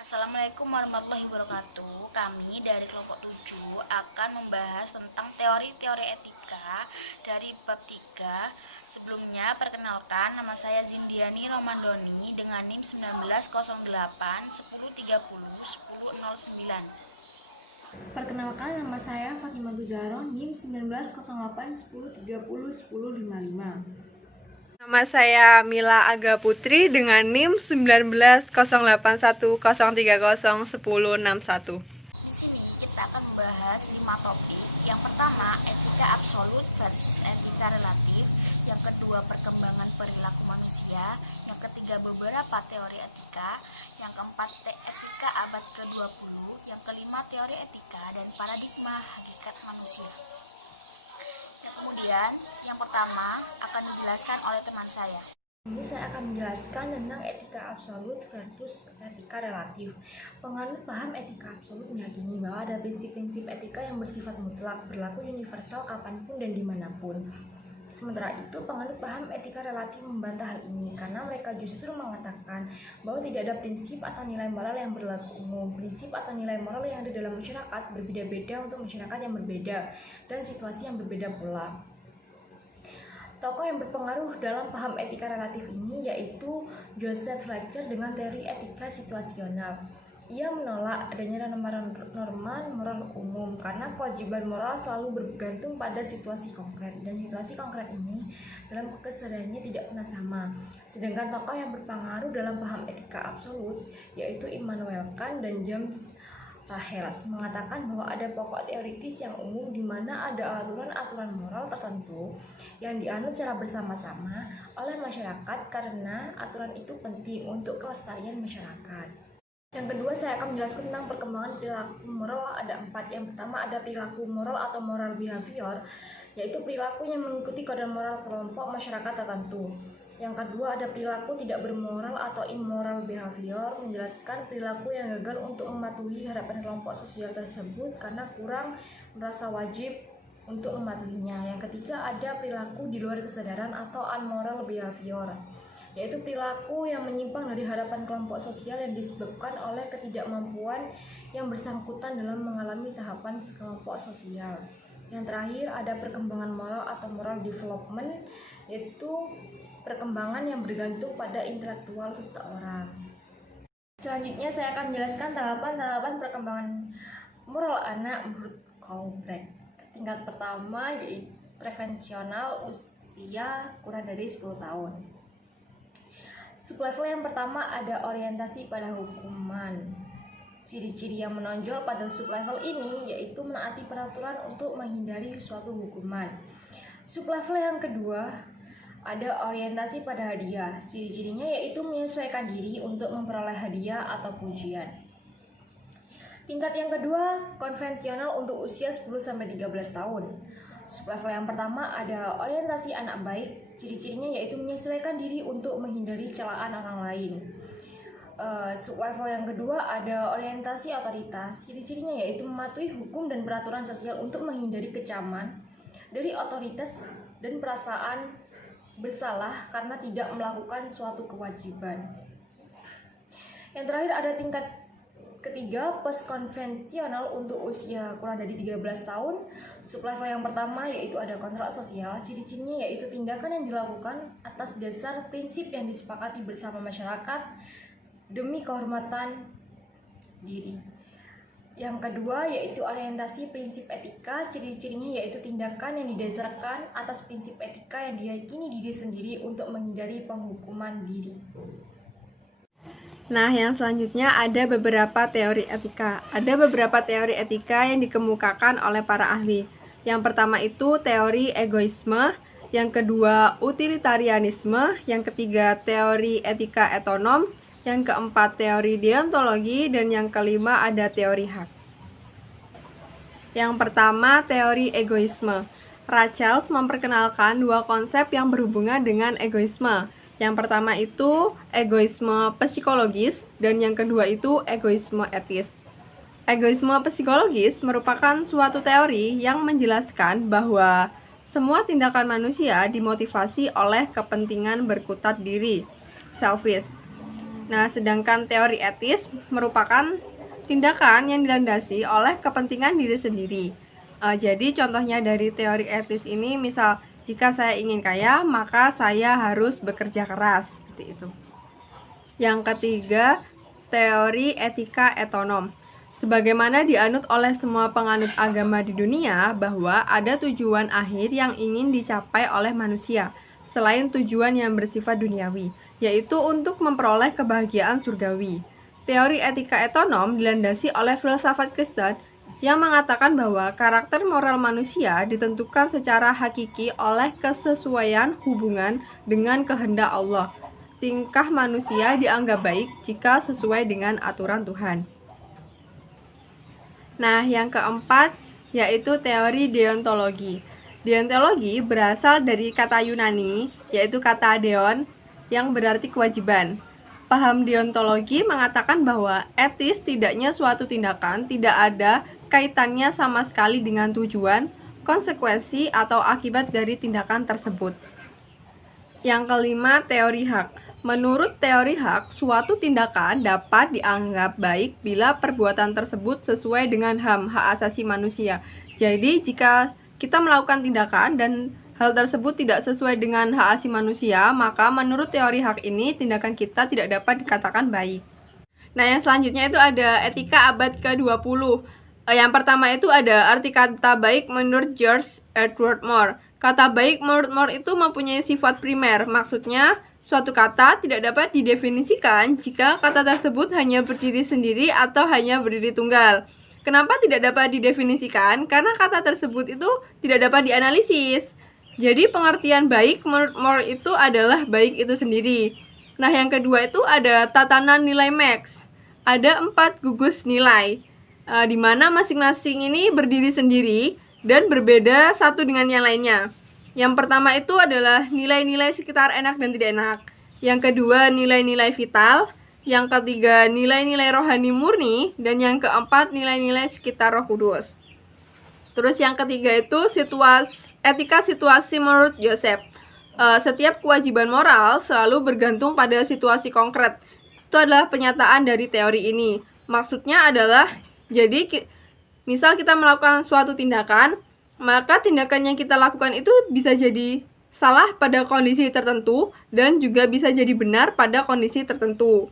Assalamualaikum warahmatullahi wabarakatuh. Kami dari kelompok 7 akan membahas tentang teori-teori etika dari bab 3. Sebelumnya, perkenalkan, nama saya Zindiani Romandoni dengan NIM 1908 1030 1009. Perkenalkan, nama saya Fatimah Zahra, NIM 1908 1030 1055. Nama saya Mila Aga Putri dengan NIM 19081030 1061. Di sini kita akan membahas 5 topik. Yang pertama, etika absolut versus etika relatif. Yang kedua, perkembangan perilaku manusia. Yang ketiga, beberapa teori etika. Yang keempat, etika abad ke-20. Yang kelima, teori etika dan paradigma hakikat manusia. Kemudian, yang pertama akan dijelaskan oleh teman saya. Ini saya akan menjelaskan tentang etika absolut versus etika relatif. Penganut paham etika absolut meyakini bahwa ada prinsip-prinsip etika yang bersifat mutlak, berlaku universal kapanpun dan dimanapun. Sementara itu, penganut paham etika relatif membantah hal ini karena mereka justru mengatakan bahwa tidak ada prinsip atau nilai moral yang berlaku umum. Prinsip atau nilai moral yang ada dalam masyarakat berbeda-beda untuk masyarakat yang berbeda dan situasi yang berbeda pula. Tokoh yang berpengaruh dalam paham etika relatif ini yaitu Joseph Fletcher dengan teori etika situasional. Ia menolak adanya norma moral umum karena kewajiban moral selalu bergantung pada situasi konkret, dan situasi konkret ini dalam kesehariannya tidak pernah sama. Sedangkan tokoh yang berpengaruh dalam paham etika absolut yaitu Immanuel Kant dan James Rahels mengatakan bahwa ada pokok teoritis yang umum di mana ada aturan-aturan moral tertentu yang dianut secara bersama-sama oleh masyarakat karena aturan itu penting untuk kelestarian masyarakat. Yang kedua, saya akan menjelaskan tentang perkembangan perilaku moral. Ada 4. Yang pertama ada perilaku moral atau moral behavior, yaitu perilaku yang mengikuti kode moral kelompok masyarakat tertentu. Yang kedua ada perilaku tidak bermoral atau immoral behavior, menjelaskan perilaku yang gagal untuk mematuhi harapan kelompok sosial tersebut karena kurang merasa wajib untuk mematuhinya. Yang ketiga ada perilaku di luar kesadaran atau unmoral behavior, yaitu perilaku yang menyimpang dari harapan kelompok sosial yang disebabkan oleh ketidakmampuan yang bersangkutan dalam mengalami tahapan kelompok sosial. Yang terakhir ada perkembangan moral atau moral development, yaitu perkembangan yang bergantung pada intelektual seseorang. Selanjutnya saya akan menjelaskan tahapan-tahapan perkembangan moral anak menurut Colbert. Tingkat pertama yaitu prevensional, usia kurang dari 10 tahun. Sublevel yang pertama ada orientasi pada hukuman. Ciri-ciri yang menonjol pada sublevel ini yaitu menaati peraturan untuk menghindari suatu hukuman. Sublevel yang kedua ada orientasi pada hadiah. Ciri-cirinya yaitu menyesuaikan diri untuk memperoleh hadiah atau pujian. Tingkat yang kedua, konvensional untuk usia 10-13 tahun. Sublevel yang pertama ada orientasi anak baik. Ciri-cirinya yaitu menyesuaikan diri untuk menghindari celaan orang lain. Sublevel yang kedua ada orientasi otoritas. Ciri-cirinya yaitu mematuhi hukum dan peraturan sosial untuk menghindari kecaman dari otoritas dan perasaan bersalah karena tidak melakukan suatu kewajiban. Yang terakhir ada tingkat ketiga, postkonvensional untuk usia kurang dari 13 tahun. Sublevel yang pertama yaitu ada kontrak sosial. Ciri-cirinya yaitu tindakan yang dilakukan atas dasar prinsip yang disepakati bersama masyarakat demi kehormatan diri. Yang kedua yaitu orientasi prinsip etika. Ciri-cirinya yaitu tindakan yang didasarkan atas prinsip etika yang diyakini diri sendiri untuk menghindari penghukuman diri. Nah, yang selanjutnya ada beberapa teori etika. Ada beberapa teori etika yang dikemukakan oleh para ahli. Yang pertama itu teori egoisme, yang kedua utilitarianisme, yang ketiga teori etika etonom, yang keempat teori deontologi, dan yang kelima ada teori hak. Yang pertama teori egoisme. Rachel memperkenalkan dua konsep yang berhubungan dengan egoisme. Yang pertama itu egoisme psikologis dan yang kedua itu egoisme etis. Egoisme psikologis merupakan suatu teori yang menjelaskan bahwa semua tindakan manusia dimotivasi oleh kepentingan berkutat diri, selfish. Nah, sedangkan teori etis merupakan tindakan yang dilandasi oleh kepentingan diri sendiri. Jadi contohnya dari teori etis ini, misal jika saya ingin kaya, maka saya harus bekerja keras, seperti itu. Yang ketiga, teori etika etonom. Sebagaimana dianut oleh semua penganut agama di dunia, bahwa ada tujuan akhir yang ingin dicapai oleh manusia, selain tujuan yang bersifat duniawi, yaitu untuk memperoleh kebahagiaan surgawi. Teori etika etonom dilandasi oleh filsafat Kristen yang mengatakan bahwa karakter moral manusia ditentukan secara hakiki oleh kesesuaian hubungan dengan kehendak Allah. Tingkah manusia dianggap baik jika sesuai dengan aturan Tuhan. Nah, yang keempat yaitu teori deontologi. Deontologi berasal dari kata Yunani, yaitu kata deon, yang berarti kewajiban. Paham deontologi mengatakan bahwa etis tidaknya suatu tindakan tidak ada kaitannya sama sekali dengan tujuan, konsekuensi, atau akibat dari tindakan tersebut. Yang kelima, teori hak. Menurut teori hak, suatu tindakan dapat dianggap baik bila perbuatan tersebut sesuai dengan HAM, hak asasi manusia. Jadi, jika kita melakukan tindakan dan hal tersebut tidak sesuai dengan hak asasi manusia, maka menurut teori hak ini, tindakan kita tidak dapat dikatakan baik. Nah, yang selanjutnya itu ada etika abad ke-20. Yang pertama itu ada arti kata baik menurut George Edward Moore. Kata baik menurut Moore itu mempunyai sifat primer, maksudnya suatu kata tidak dapat didefinisikan jika kata tersebut hanya berdiri sendiri atau hanya berdiri tunggal. Kenapa tidak dapat didefinisikan? Karena kata tersebut itu tidak dapat dianalisis. Jadi pengertian baik menurut Moore itu adalah baik itu sendiri. Nah, yang kedua itu ada tatanan nilai Max. Ada 4 gugus nilai, di mana masing-masing ini berdiri sendiri dan berbeda satu dengan yang lainnya. Yang pertama itu adalah nilai-nilai sekitar enak dan tidak enak. Yang kedua, nilai-nilai vital. Yang ketiga, nilai-nilai rohani murni. Dan yang keempat, nilai-nilai sekitar Roh Kudus. Terus yang ketiga itu etika situasi menurut Joseph. Setiap kewajiban moral selalu bergantung pada situasi konkret. Itu adalah pernyataan dari teori ini. Maksudnya adalah, jadi misal kita melakukan suatu tindakan, maka tindakan yang kita lakukan itu bisa jadi salah pada kondisi tertentu dan juga bisa jadi benar pada kondisi tertentu.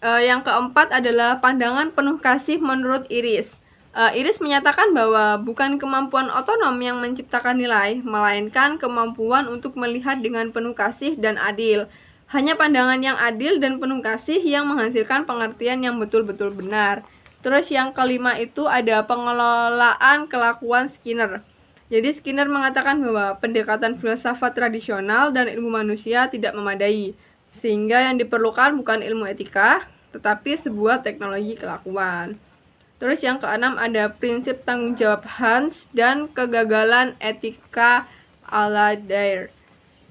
Yang keempat adalah pandangan penuh kasih menurut Iris. Iris menyatakan bahwa bukan kemampuan otonom yang menciptakan nilai, melainkan kemampuan untuk melihat dengan penuh kasih dan adil. Hanya pandangan yang adil dan penuh kasih yang menghasilkan pengertian yang betul-betul benar. Terus yang kelima itu ada pengelolaan kelakuan Skinner. Jadi Skinner mengatakan bahwa pendekatan filsafat tradisional dan ilmu manusia tidak memadai, sehingga yang diperlukan bukan ilmu etika, tetapi sebuah teknologi kelakuan. Terus yang keenam ada prinsip tanggung jawab Hans dan kegagalan etika Aladair.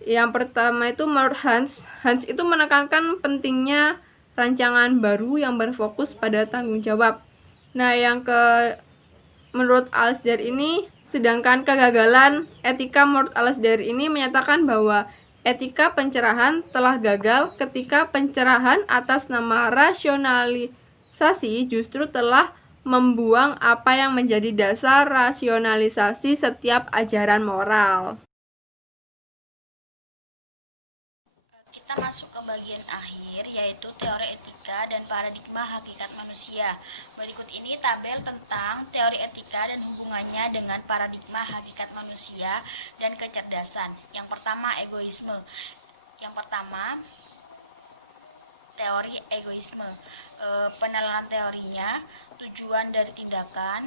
Yang pertama itu menurut Hans itu menekankan pentingnya rancangan baru yang berfokus pada tanggung jawab. Nah, menurut Alasdair ini, sedangkan kegagalan etika menurut Alasdair ini menyatakan bahwa etika pencerahan telah gagal ketika pencerahan atas nama rasionalisasi justru telah membuang apa yang menjadi dasar rasionalisasi setiap ajaran moral. Kita masuk ke bagian akhir, yaitu teori etika dan paradigma hakikat manusia. Berikut ini tabel tentang teori etika dan hubungannya dengan paradigma hakikat manusia dan kecerdasan. Yang pertama, egoisme. Yang pertama, teori egoisme. Penelaran teorinya, tujuan dari tindakan,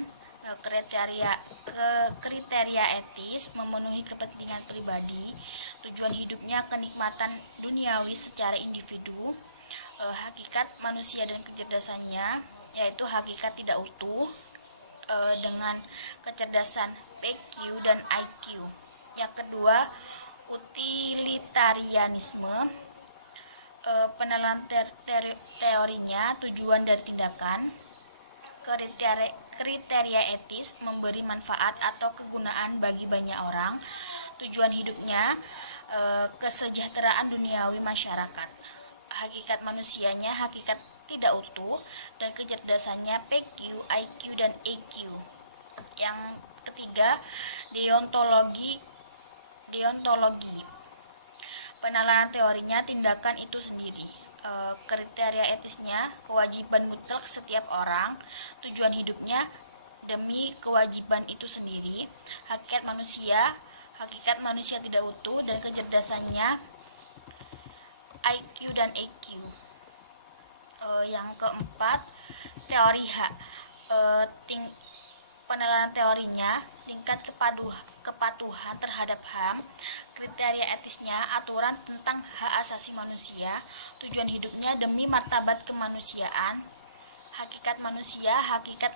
kriteria etis, memenuhi kepentingan pribadi, tujuan hidupnya kenikmatan duniawi secara individu, hakikat manusia dan kecerdasannya, yaitu hakikat tidak utuh dengan kecerdasan PQ dan IQ. Yang kedua, utilitarianisme. Penelaran teorinya, tujuan dari tindakan, kriteria etis, memberi manfaat atau kegunaan bagi banyak orang, tujuan hidupnya, kesejahteraan duniawi masyarakat. hakikat manusianya hakikat tidak utuh, dan kecerdasannya PQ, IQ, dan EQ. Yang ketiga, deontologi. Penalaran teorinya tindakan itu sendiri. Kriteria etisnya, kewajiban mutlak setiap orang, tujuan hidupnya demi kewajiban itu sendiri, hakikat manusia tidak utuh, dan kecerdasannya IQ dan EQ. Yang keempat, teori H. Penalaran teorinya, tingkat kepatuhan terhadap HAM, kriteria etisnya, aturan tentang hak asasi manusia, tujuan hidupnya demi martabat kemanusiaan, hakikat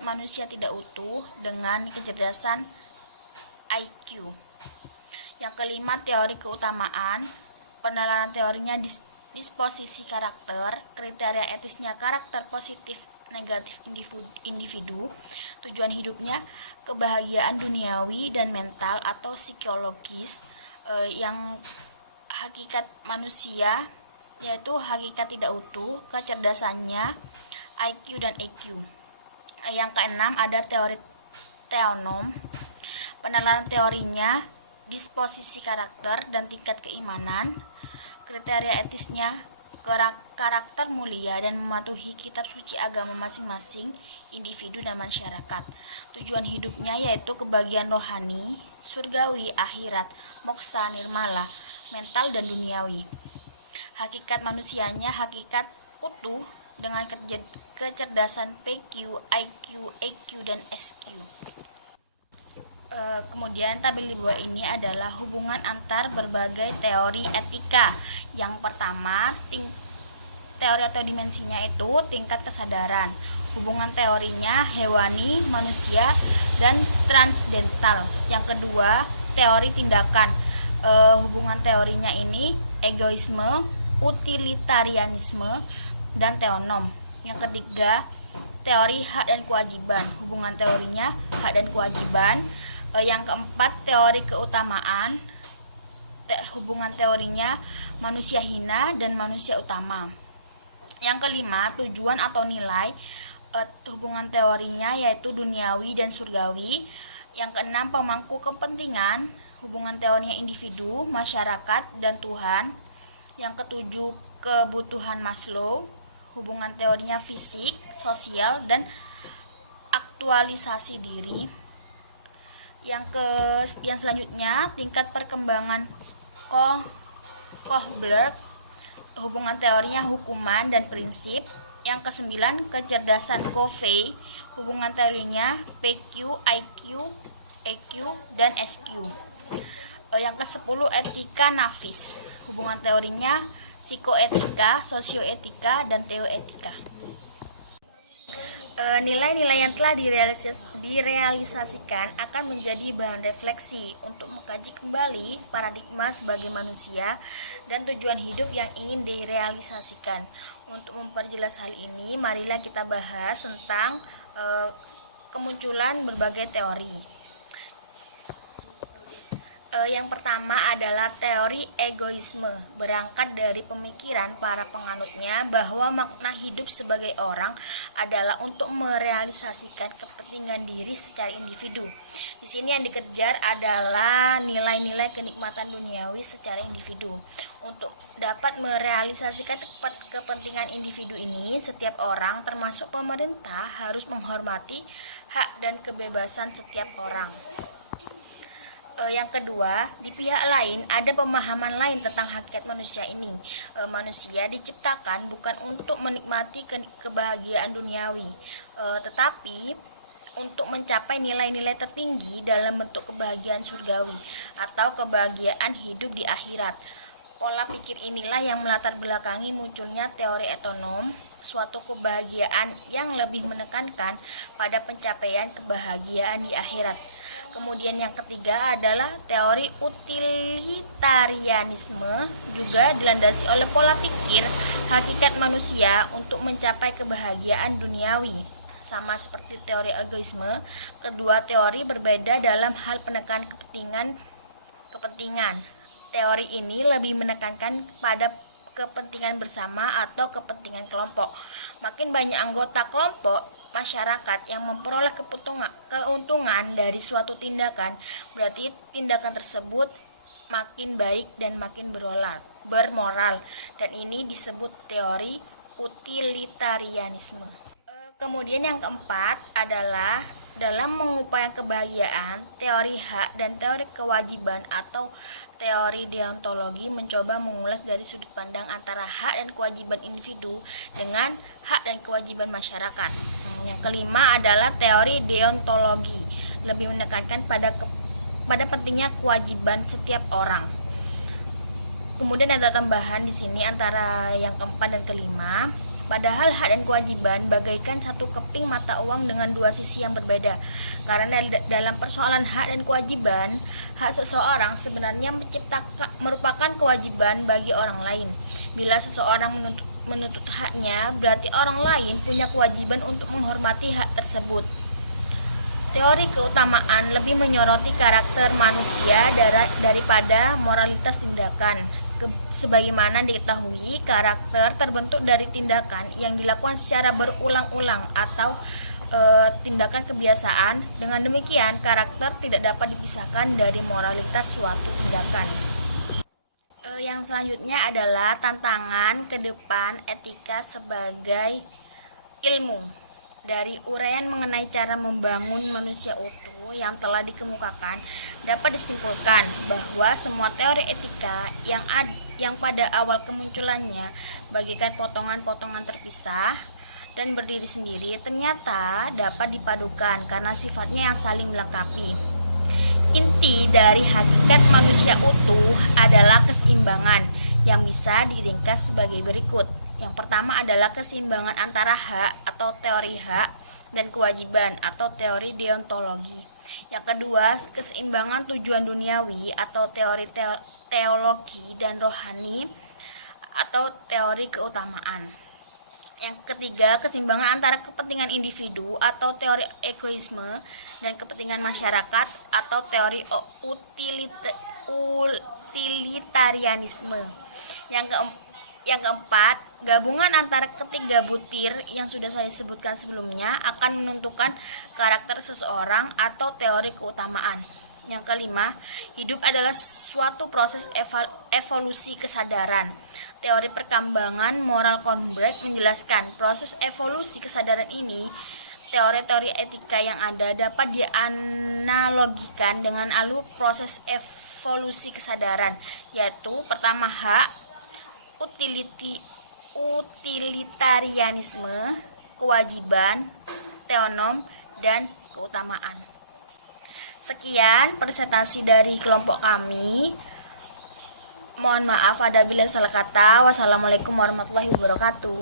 manusia tidak utuh dengan kecerdasan IQ. Yang kelima, teori keutamaan. Penalaran teorinya disposisi karakter, kriteria etisnya karakter positif negatif individu, tujuan hidupnya kebahagiaan duniawi dan mental atau psikologis. Yang hakikat manusia yaitu hakikat tidak utuh, kecerdasannya IQ dan EQ. Yang keenam ada teori teonom. Penalaran teorinya disposisi karakter dan tingkat keimanan, kriteria etisnya karakter mulia dan mematuhi kitab suci agama masing-masing individu dan masyarakat. Tujuan hidupnya yaitu kebahagiaan rohani, surgawi, akhirat, moksa, nirmala, mental dan duniawi. Hakikat manusianya hakikat utuh dengan kecerdasan PQ, IQ, EQ, dan SQ. Kemudian tabel di bawah ini adalah hubungan antar berbagai teori etika. Yang pertama, teori atau dimensinya itu tingkat kesadaran. Hubungan teorinya hewani, manusia, dan transdental. Yang kedua, teori tindakan. Hubungan teorinya ini egoisme, utilitarianisme, dan teonom. Yang ketiga, teori hak dan kewajiban. Hubungan teorinya hak dan kewajiban. Yang keempat, teori keutamaan. Hubungan teorinya manusia hina dan manusia utama. Yang kelima, tujuan atau nilai. Hubungan teorinya yaitu duniawi dan surgawi. Yang keenam, pemangku kepentingan. Hubungan teorinya individu, masyarakat, dan Tuhan. Yang ketujuh, kebutuhan Maslow. Hubungan teorinya fisik, sosial, dan aktualisasi diri. Yang selanjutnya, tingkat perkembangan Kohlberg. Hubungan teorinya hukuman dan prinsip. Yang kesembilan, kecerdasan Covey. Hubungan teorinya PQ, IQ, EQ, dan SQ. Yang ke-10, etika Nafis. Hubungan teorinya psikoetika, sosioetika, dan teoetika. Nilai-nilai yang telah direalisasikan akan menjadi bahan refleksi untuk mengkaji kembali paradigma sebagai manusia dan tujuan hidup yang ingin direalisasikan. Untuk memperjelas hal ini, marilah kita bahas tentang kemunculan berbagai teori. Yang pertama adalah teori egoisme, berangkat dari pemikiran para penganutnya bahwa makna hidup sebagai orang adalah untuk merealisasikan kepentingan diri secara individu. Di sini yang dikejar adalah nilai-nilai kenikmatan duniawi secara individu. Untuk dapat merealisasikan kepentingan individu ini, setiap orang termasuk pemerintah harus menghormati hak dan kebebasan setiap orang. Yang kedua, di pihak lain ada pemahaman lain tentang hakikat manusia ini. Manusia diciptakan bukan untuk menikmati kebahagiaan duniawi, tetapi untuk mencapai nilai-nilai tertinggi dalam bentuk kebahagiaan surgawi atau kebahagiaan hidup di akhirat. Pola pikir inilah yang melatar belakangi munculnya teori etonom, suatu kebahagiaan yang lebih menekankan pada pencapaian kebahagiaan di akhirat. Kemudian yang ketiga adalah teori utilitarianisme, juga dilandasi oleh pola pikir hakikat manusia untuk mencapai kebahagiaan duniawi. Sama seperti teori egoisme, kedua teori berbeda dalam hal penekanan kepentingan. Teori ini lebih menekankan pada kepentingan bersama atau kepentingan kelompok. Makin banyak anggota kelompok masyarakat yang memperoleh keuntungan dari suatu tindakan, berarti tindakan tersebut makin baik dan makin bermoral, dan ini disebut teori utilitarianisme. Kemudian yang keempat adalah dalam mengupayakan kebahagiaan, teori hak dan teori kewajiban atau teori deontologi mencoba mengulas dari sudut pandang antara hak dan kewajiban individu dengan hak dan kewajiban masyarakat. Yang kelima adalah teori deontologi, lebih menekankan pada pentingnya kewajiban setiap orang. Kemudian ada tambahan di sini antara yang keempat dan kelima. Padahal hak dan kewajiban bagaikan satu keping mata uang dengan dua sisi yang berbeda. Karena dalam persoalan hak dan kewajiban, hak seseorang sebenarnya merupakan kewajiban bagi orang lain. Bila seseorang menuntut haknya, berarti orang lain punya kewajiban untuk menghormati hak tersebut. Teori keutamaan lebih menyoroti karakter manusia daripada moralitas tindakan. Sebagaimana diketahui, karakter terbentuk dari tindakan yang dilakukan secara berulang-ulang atau tindakan kebiasaan. Dengan demikian, karakter tidak dapat dipisahkan dari moralitas suatu tindakan. Yang selanjutnya adalah tantangan ke depan etika sebagai ilmu. Dari uraian mengenai cara membangun manusia utuh yang telah dikemukakan, dapat disimpulkan bahwa semua teori etika yang pada awal kemunculannya bagikan potongan-potongan terpisah dan berdiri sendiri, ternyata dapat dipadukan karena sifatnya yang saling melengkapi. Inti dari hakikat manusia utuh adalah keseimbangan yang bisa diringkas sebagai berikut. Yang pertama adalah keseimbangan antara hak atau teori hak dan kewajiban atau teori deontologi. Yang kedua, keseimbangan tujuan duniawi atau teori teologi dan rohani atau teori keutamaan. Yang ketiga, keseimbangan antara kepentingan individu atau teori egoisme dan kepentingan masyarakat atau teori utilitarianisme. Yang keempat, gabungan antara ketiga butir yang sudah saya sebutkan sebelumnya akan menentukan karakter seseorang atau teori keutamaan. Yang kelima, hidup adalah suatu proses evolusi kesadaran. Teori perkembangan moral Kornberg menjelaskan proses evolusi kesadaran ini. Teori-teori etika yang ada dapat dianalogikan dengan alur proses evolusi kesadaran, yaitu pertama hak, utilitarianisme, kewajiban, teonom, dan keutamaan. Sekian presentasi dari kelompok kami. Mohon maaf apabila salah kata. Wassalamualaikum warahmatullahi wabarakatuh.